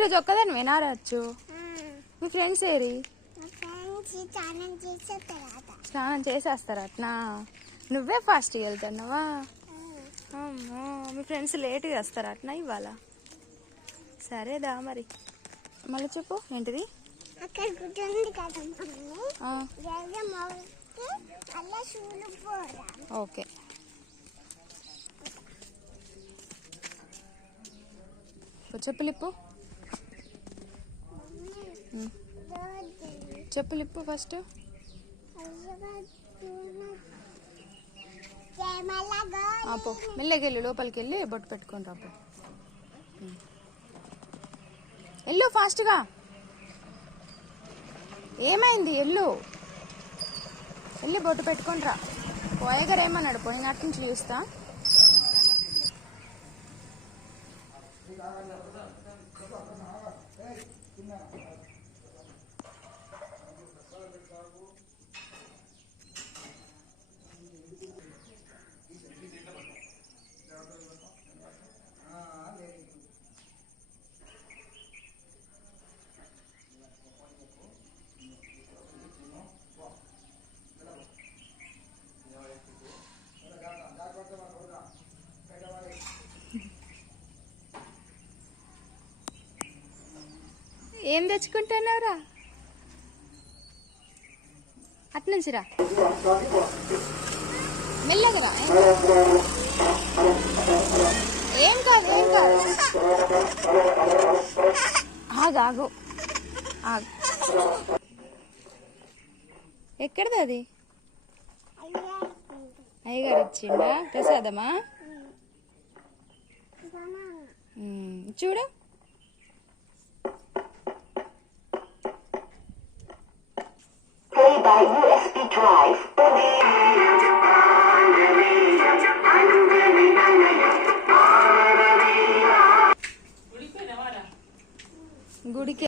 ఈరోజు ఒక్కదాని వినారచ్చు మీ ఫ్రెండ్స్ ఏరి? స్నానం చేసేస్తారు అట్నా నువ్వే ఫాస్ట్ వెళ్తున్నావా? అమ్మో మీ ఫ్రెండ్స్ లేట్గా వస్తారు అట్నా ఇవాళ? సరేదా మరి. మళ్ళీ చెప్పు ఏంటిది? అక్కడ కూర్చుంది చెప్పులు చెప్పులిప్పు ఫస్ట్. ఆపో. మెల్లకి లోపలికి వెళ్ళి బొట్టు పెట్టుకొని రాపో. ఉమ్. వెళ్ళు ఫాస్ట్గా. ఏమైంది? ఎల్లు వెళ్ళి బొట్టు పెట్టుకొని రా. పోయగారు ఏమన్నాడు? పోయినట్టు నుంచి చూస్తా ఏం తెచ్చుకుంటున్నావురా? అట్నుంచి రా మెల్లగా రా ఏం కాదు ఏం కాదు. ఆగు ఆగు. ఆగు. ఎక్కడిది అది? అయ్యగారు ఇచ్చిండా? ప్రసాదమా? చూడు. By USB drive. గుడికి